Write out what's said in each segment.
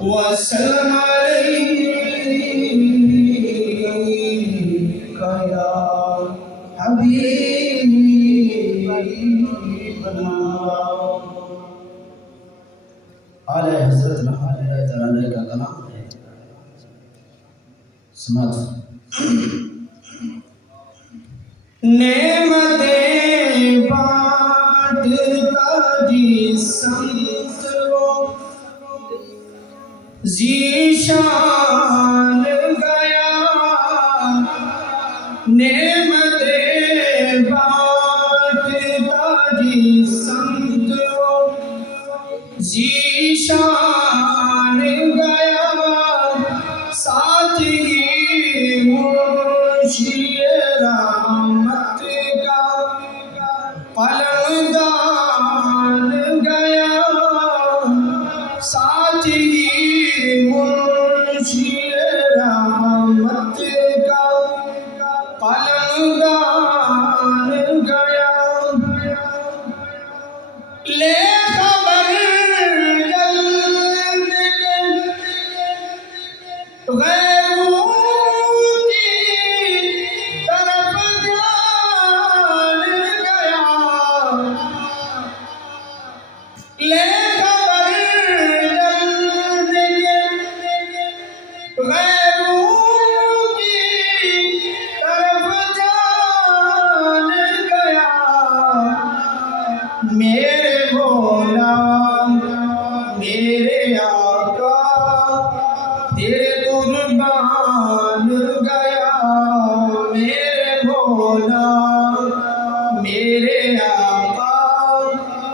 وسلم عليك يا حبيب الله. اعلی حضرت رحمۃ اللہ تعالی علیہ کا کلام ہے. سماعت نعمتیں بانٹتا جس سمت ذیشان گیا. نعمتیں بانٹتا جس سمت ذیشان گیا. ساتھ ہی منشی رحمت کا قلمدان گیا. ساتھ ہی منشی رحمت کا قلمدان گیا. لے خبر جلد کے غیروں کی طرف جان گیا. لے خبر جلد کے غیروں کی طرف جان گیا. میرے مولا میرے آقا تیرے قربان گیا. میرے مولا میرے آقا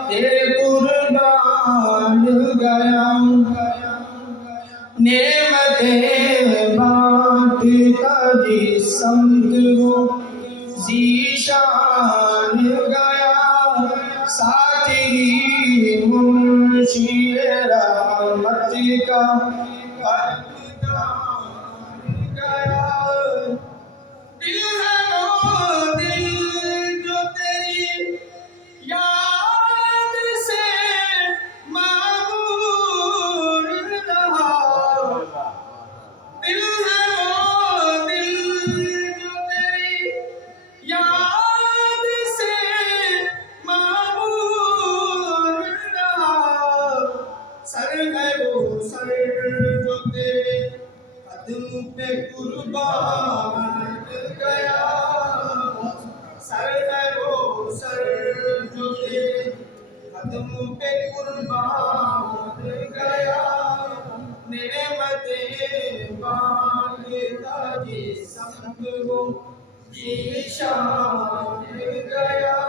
تیرے قربان گیا. نعمتیں بانٹتا جس سمت وہ ذیشان گیا. ساتھ ہی منشی رحمت کا قلمدان گیا. دل ہے وہ دل جو تیری یاد سے معمور رہا. دل ہے وہ دل جو تیری یاد سے معمور رہا. سر ہے وہ سر جو تیرے قدم پہ قربان گیا. سر ہے وہ سر جو تیرے قدم پہ قربان گیا. نعمتیں بانٹتا جس سمت وہ ذیشان گیا.